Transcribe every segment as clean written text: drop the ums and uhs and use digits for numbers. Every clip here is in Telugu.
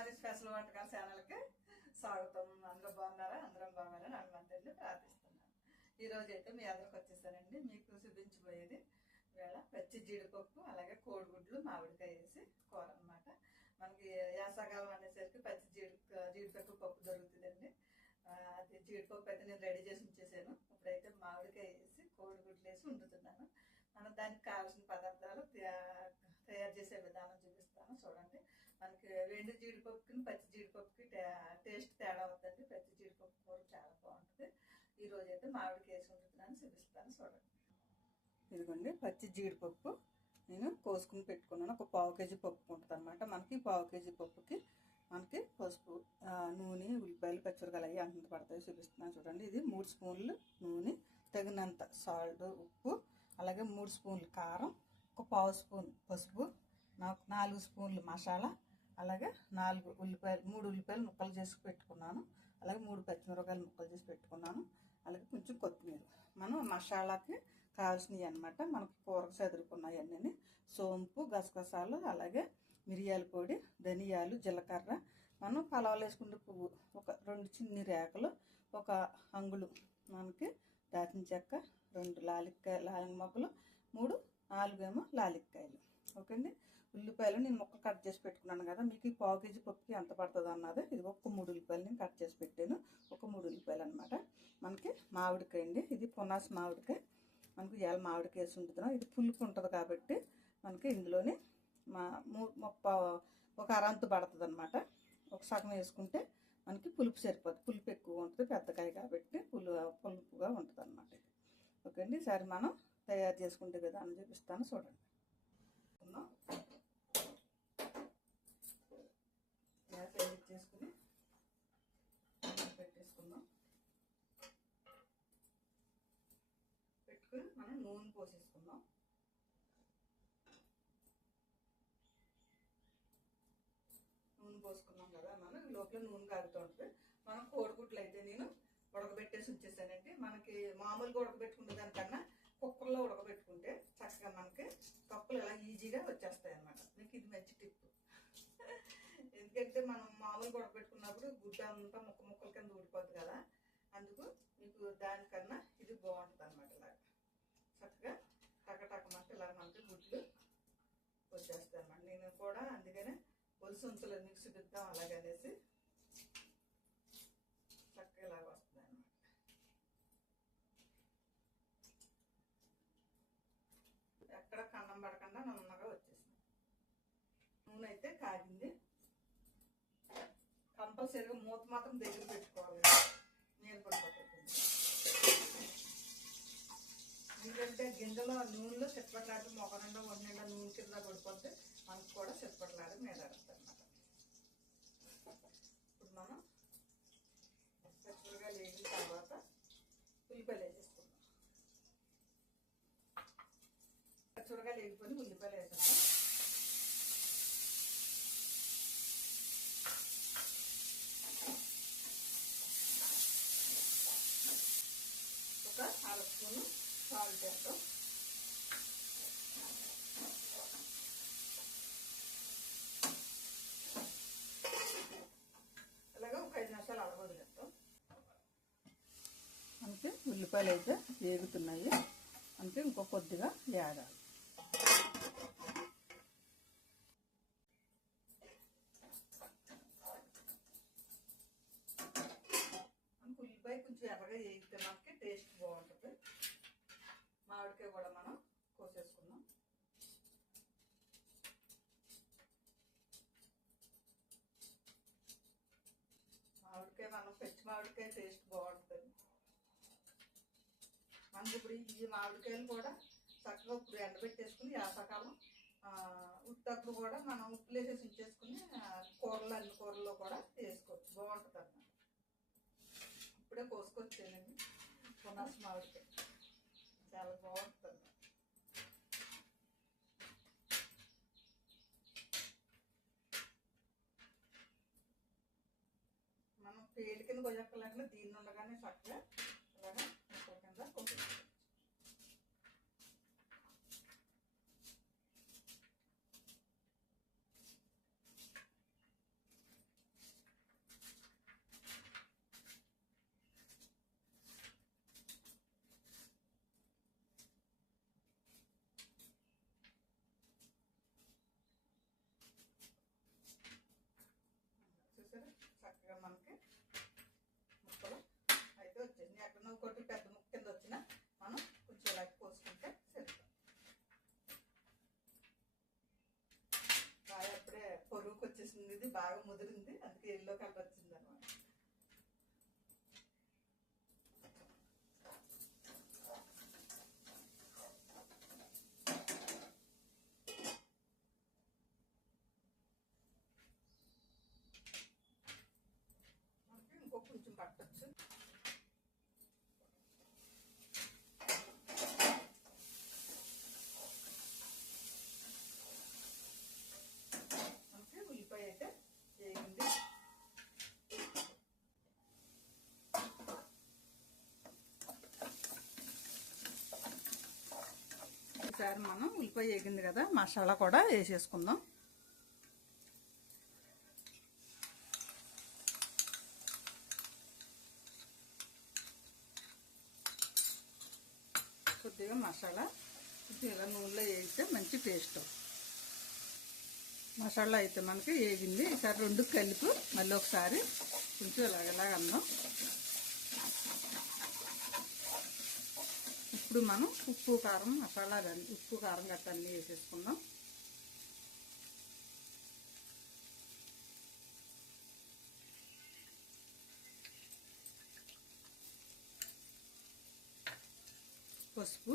మరి స్పెషల్ వంటకాల ఛానల్కి స్వాగతం. అందరూ బాగున్నారా? అందరం బాగున్నారని హనుమంతుడిని ప్రార్థిస్తున్నాను. ఈరోజు అయితే మీ అందరికి వచ్చేసానండి. మీకు చూపించబోయేది వేళ పచ్చి జీడిపప్పు అలాగే కోడిగుడ్లు మామిడికాయ వేసి కూర అనమాట. మనకి యాసకాలం అనేసరికి పచ్చి జీడిపప్పు పప్పు దొరుకుతుందండి. అది జీడిపప్పు అయితే నేను రెడీ చేసి ఉంచేసాను. ఇప్పుడైతే మామిడికాయ వేసి కోడిగుడ్లు వేసి వండుతున్నాను. మనం దానికి కావాల్సిన పదార్థాలు తయారు చేసే విధానం చూపిస్తాను చూడండి. మనకి ఎండు జీడిపప్పుకి పచ్చి జీడిపప్పుకి టేస్ట్ తేడా అవుతుంది. పచ్చి జీడిపప్పు కూర చాలా బాగుంటుంది. ఈరోజు అయితే మామిడికాయ వేసి వండుతున్నాను, చూపిస్తాను చూడండి. ఇదిగోండి పచ్చి జీడిపప్పు నేను కోసుకుని పెట్టుకున్నాను. ఒక పావు కేజీ పప్పు ఉంటుంది అనమాట. మనకి పావు కేజీ పప్పుకి మనకి పసుపు, నూనె, ఉల్లిపాయలు, పచ్చిమిరకాయలు అవి అంత పడతాయి చూపిస్తున్నాను చూడండి. ఇది 3 స్పూన్లు నూనె, తగినంత సాల్ట్, ఉప్పు, అలాగే 3 స్పూన్లు కారం, ఒక పావు స్పూన్ పసుపు, 4 స్పూన్లు మసాలా, అలాగే 3 ఉల్లిపాయలు ముక్కలు చేసి పెట్టుకున్నాను, అలాగే 3 పచ్చిమిరకాయలు ముక్కలు చేసి పెట్టుకున్నాను, అలాగే కొంచెం కొత్తిమీర. మనం మసాలాకి కావాల్సినవి అనమాట. మనకు కూరకు చదువుకున్నాయి అన్నీ. సోంపు, గసగసాలు, అలాగే మిరియాల పొడి, ధనియాలు, జీలకర్ర, మనం పలావులు వేసుకుంటే పువ్వు, ఒక 2 చిన్ని రేకలు, ఒక అంగుళం మనకి దాచిన చెక్క, 2 లాలింగ మొగ్గలు, 4 ఏమో లాలిక్కాయలు. ఓకే అండి. ఉల్లిపాయలు నేను ముక్క కట్ చేసి పెట్టుకున్నాను కదా. మీకు ఈ పావు కేజీ పప్పుకి ఎంత పడుతుంది అన్నది. ఇది ఒక 3 ఉల్లిపాయలు నేను కట్ చేసి పెట్టాను. ఒక 3 ఉల్లిపాయలు అనమాట. మనకి మామిడికాయ అండి. ఇది పునాస మామిడికాయ. మనకి ఇవాళ మామిడికాయ వేసి ఉంటున్నాం. ఇది పులుపు ఉంటుంది కాబట్టి మనకి ఇందులోనే ఒక అరంతు పడుతుంది అనమాట. ఒక సగం వేసుకుంటే మనకి పులుపు సరిపోతుంది. పులుపు ఎక్కువ ఉంటుంది, పెద్దకాయ కాబట్టి పులుపుగా ఉంటుంది అనమాట. ఓకే అండి. సరే మనం తయారు చేసుకుంటే విధానం చూపిస్తాను చూడండి. గ్యాస్ చేసుకుని పెట్టేసుకుందాం. పెట్టుకుని మనం నూనె పోసేసుకుందాం. నూనె పోసుకున్నాం కదా. మనం లోపల నూనె కాగుతూ ఉంటుంది. మనం కోడిగుడ్లు అయితే నేను ఉడకబెట్టేసి ఉంచేసానండి. మనకి మామూలుగా ఉడకబెట్టుకునే దానికన్నా కుక్కర్లో ఉడకబెట్టుకుంటే చక్కగా మనకి పప్పులు ఇలా ఈజీగా వచ్చేస్తాయి అన్నమాట. మీకు ఇది మంచి టిప్. ఎందుకంటే మనం మామూలుగా ఉడకబెట్టుకున్నప్పుడు గుడ్డ అంతా ముక్కల కింద ఊడిపోద్ది కదా. అందుకు మీకు దానికన్నా ఇది బాగుంటుంది అన్నమాట. ఇలాగ చక్కగా టకటకమంటే ఇలా మనకి గుడ్లు వచ్చేస్తాయి అన్నమాట. నేను కూడా అందుకనే ఒలుసు ఉంచలేదు, మీకు చూపిద్దాం అలాగనేసి. చక్కగా ఇలాగ వస్తుంది అన్నమాట. ఎక్కడ కన్నం పడకుండా నమ్మగా వచ్చేసింది. నూనె అయితే కాగింది. కంపల్సరీగా మూత మాత్రం దగ్గర పెట్టుకోవాలి, నీరు పడిపోతుంది. ఎందుకంటే గింజలో నూనెలో చిట్పట్లాడి మొగనిండా వండినిండా నూనె కింద పడిపోతే మనకు కూడా చిట్పట్లాడి మీద ఆడుతుంది అన్నమాట. ఇప్పుడు మనం పచ్చిమిరకాయలు వేగిన తర్వాత ఉల్లిపాయలు వేసేసుకుందాం. పచ్చిమిరకాయలు వేగిపోయి ఉల్లిపాయలు వేసేస్తాం. ఒక 1/2 స్పూను సాల్ట్ వేస్తాం. అలాగే ఒక 5 నిమిషాలు అలా వదిలేస్తాం. అంటే ఉల్లిపాయలు అయితే వేగుతున్నాయి. అంటే ఇంకో కొద్దిగా వేగాలి. మనకు ఉల్లిపాయ కొంచెం ఎర్రగా వేగితే మనకి టేస్ట్ బాగుంటుంది. మామిడికాయ కూడా మనం కోసేసుకుందాం. మామిడికాయ మనం పచ్చి మామిడికాయ టేస్ట్ బాగుంటుంది. మనకి ఇప్పుడు ఈ మామిడికాయలు కూడా చక్కగా ఇప్పుడు ఎండబెట్టేసుకుని యాసకాలం ఉత్తప్పుడు కూడా మనం ఉప్పులు వేసేసి ఉంచేసుకుని కూరలు అన్ని కూరల్లో కూడా వేసుకోవచ్చు, బాగుంటుంది అన్నమాట. ఇప్పుడే కోసుకొచ్చానండి పునాస మామిడికాయ, చాలా బాగుంటుంది. మనం పేలు కింద కొయ్యక్కలేకుండా దీన్ని ఉండగానే చక్కగా ఇలాగా కింద కొట్టుకోవచ్చు. ఎక్కడో ఒకటి పెద్ద ముక్క కింద వచ్చినా మనం కొంచెం ఇలా పోసుకుంటే సరిపోతుంది. బాగా అప్పుడే పొరుగుకి వచ్చేసింది, ఇది బాగా ముదిరింది, అందుకే ఎల్లో కలర్ వచ్చింది అనమాట. కొంచెం పట్టచ్చు. మనకి ఉల్లిపాయ అయితే వేగింది. ఈసారి మనం ఉల్లిపాయ వేగింది కదా, మసాలా కూడా వేసేసుకుందాం. కొద్దిగా మసాలా కొద్దిగా ఇలా నూనెలో వేగితే మంచి టేస్ట్. మసాలా అయితే మనకి వేగింది. ఈసారి రెండు కలిపి మళ్ళీ ఒకసారి కొంచెం ఇలాగ అన్నాం. ఇప్పుడు మనం ఉప్పు కారం మసాలా ఉప్పు కారం గట్ట అన్నీ వేసేసుకుందాం. పసుపు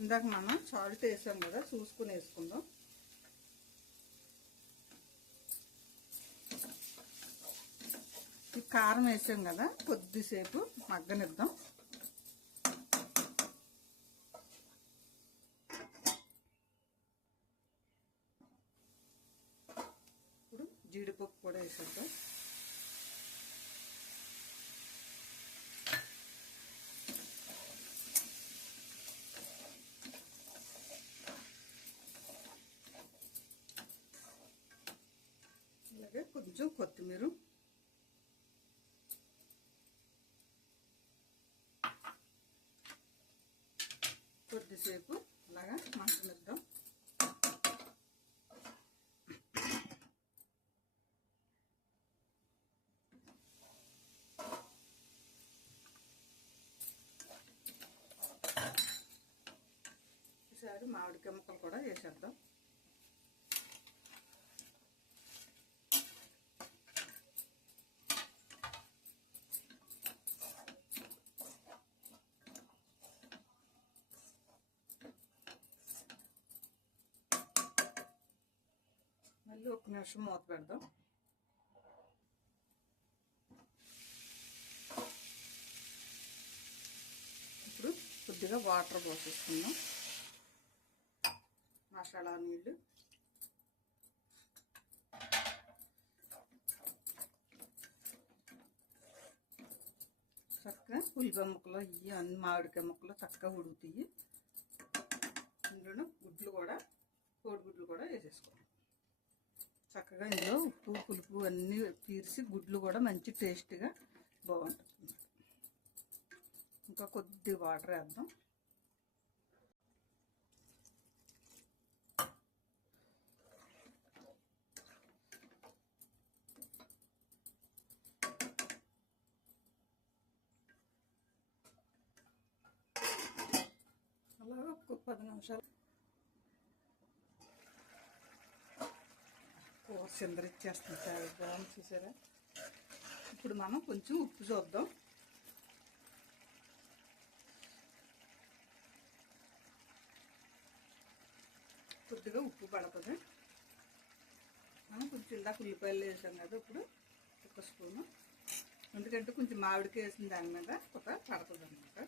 ఇందాక మనం సాల్ట్ వేసాం కదా, చూసుకుని వేసుకుందాం. ఈ కారం వేసాం కదా, కొద్దిసేపు మగ్గనిద్దాం. ఇప్పుడు జీడిపప్పు కూడా వేసేద్దాం. అలాగే కొంచెం కొత్తిమీర, కొద్దిసేపు అలాగా మగ్గనిద్దాం. ఈసారి మామిడికాయ ముక్కలు కూడా వేసేద్దాం. మళ్ళీ ఒక నిమిషం మూత పెడదాం. ఇప్పుడు కొద్దిగా వాటర్ పోసేసుకుందాం. మసాలా నీళ్ళు చక్కగా ఉల్లిపాయ ముక్కలు ఇవి అన్ని మామిడికాయ ముక్కలు చక్కగా ఉడుకుతాయి. ఇందులో గుడ్లు కూడా కోడిగుడ్లు కూడా వేసేసుకోవాలి. చక్కగా ఇందులో ఉప్పు పులుపు అన్నీ తీర్చి గుడ్లు కూడా మంచి టేస్ట్గా బాగుంటుంది. ఇంకా కొద్ది వాటర్ వేద్దాం. అలాగే ఒక 10 నిమిషాలు కూర చిందరిచ్చేస్తుంది. చాలా బాగుంది చూసారా. ఇప్పుడు మనం కొంచెం ఉప్పు చూద్దాం. కొద్దిగా ఉప్పు పడుతుంది. మనం కొంచెం ఇందాక ఉల్లిపాయలు వేసాం కదా, ఇప్పుడు ఒక స్పూను, ఎందుకంటే కొంచెం మామిడికి వేసిన దాని మీద ఒక పడుతుంది అన్నమాట.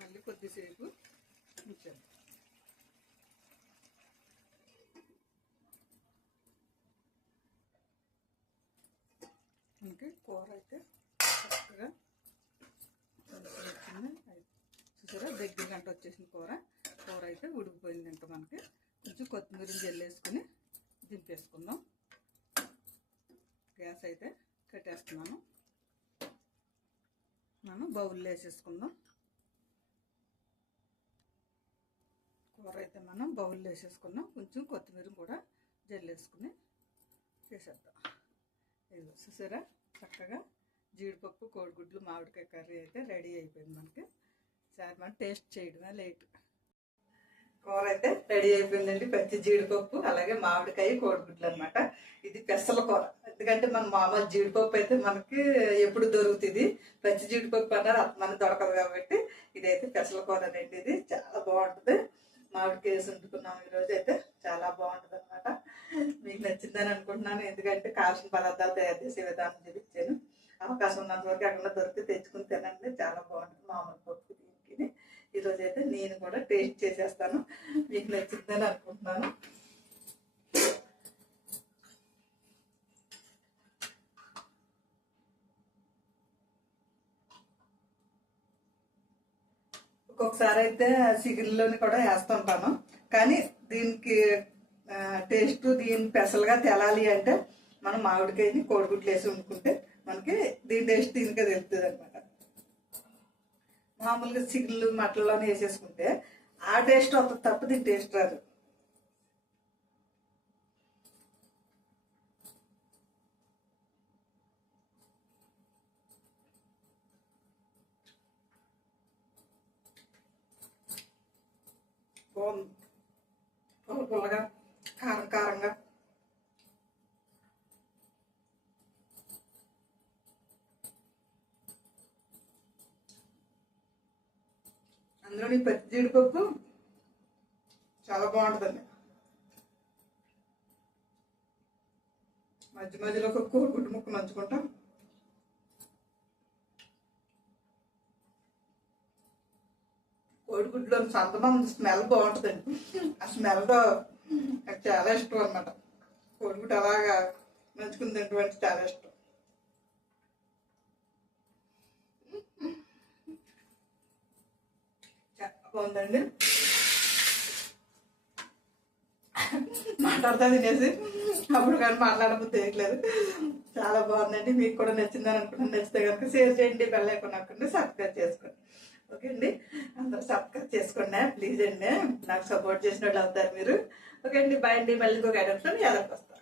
మళ్ళీ కొద్దిసేపు ఉంచాం. మనకి కూర అయితే చక్కగా వచ్చింది. చూసారా, దగ్గర గంట వచ్చేసిన కూర అయితే ఉడికిపోయింది. ఇంకా మనకి కొంచెం కొత్తిమీర జల్లేసుకుని దింపేసుకుందాం. గ్యాస్ అయితే కట్టేస్తున్నాను. మనం బౌల్లో వేసేసుకుందాం. కూర అయితే మనం బౌల్లో వేసేసుకున్నాం. కొంచెం కొత్తిమీర కూడా జల్లేసుకుని చేసేద్దాం. ఇది చూసారా, చక్కగా జీడిపప్పు కోడిగుడ్లు మామిడికాయ కర్రీ అయితే రెడీ అయిపోయింది. మనకి సరే మనం టేస్ట్ చేయడమే లేట్. కూర అయితే రెడీ అయిపోయిందండి. పచ్చి జీడిపప్పు అలాగే మామిడికాయ కోడిగుడ్లు అనమాట. ఇది పెసల కూర. ఎందుకంటే మన మామూలు జీడిపప్పు అయితే మనకి ఎప్పుడు దొరుకుతుంది, పచ్చి జీడిపప్పు అన్నారు మనకి దొరకదు కాబట్టి ఇదైతే పెసల కూర అనేది. ఇది చాలా బాగుంటుంది. మామిడికాయ వేసి వండుకున్నాం ఈరోజు అయితే. చాలా బాగుంటుంది అనమాట. మీకు నచ్చిందని అనుకుంటున్నాను. ఎందుకంటే కావాల్సిన పదార్థాలు తయారు చేసే విధానం చూపించాను. అవకాశం ఉన్నంత వరకు అక్కడ దొరికితే తెచ్చుకుని తినండి. చాలా బాగుంటుంది మామూలు పప్పు దీనికి. ఈరోజు అయితే నేను కూడా టేస్ట్ చేసేస్తాను. మీకు నచ్చిందని అనుకుంటున్నాను. ఒక్కొక్కసారి అయితే చికెన్లోని కూడా వేస్తుంటాను. కానీ దీనికి టేస్ట్ దీని స్పెషల్గా తెలాలి అంటే మనం మామిడికాయని కోడిగుడ్లు వేసి వండుకుంటే మనకి దీని టేస్ట్ దీనికే తెలుస్తుంది అనమాట. మామూలుగా చికెన్లు మటన్లోనే వేసేసుకుంటే ఆ టేస్ట్ వస్తుంది తప్ప దీని టేస్ట్ రాదు. బాగుంది, పుల్ల పుల్లగా, కారం కారంగా. అందులో పచ్చి జీడిపప్పు చాలా బాగుంటుందండి. మధ్య మధ్యలో ఒక కోడిగుడ్డు ముక్క నంచుకుంటాం. కోడిగుడ్లో సంతమం స్మెల్ బాగుంటుందండి. ఆ స్మెల్తో నాకు చాలా ఇష్టం అనమాట. కోడిగుడ్డు అలాగా నంచుకుని తింటే చాలా ఇష్టం. బాగుందండి. మాట్లాడుతా తినేసి అప్పుడు కానీ మాట్లాడకపోతే తెలియట్లేదు. చాలా బాగుందండి. మీకు కూడా నచ్చిందని అనుకుంటున్నాను. నచ్చితే కనుక షేర్ చేయండి, బెల్ ఐకాన్ నొక్కండి, సబ్స్క్రైబ్ చేసుకోండి. ఓకే అండి, అందరూ సబ్స్క్రైబ్ చేసుకోండి ప్లీజ్ అండి. నాకు సపోర్ట్ చేసినట్లు అవుతారు మీరు. ఓకే అండి, బాయ్ అండి. మళ్ళీ ఇంకొక ఐటమ్స్లో మీ ఎదురుకు వస్తాను.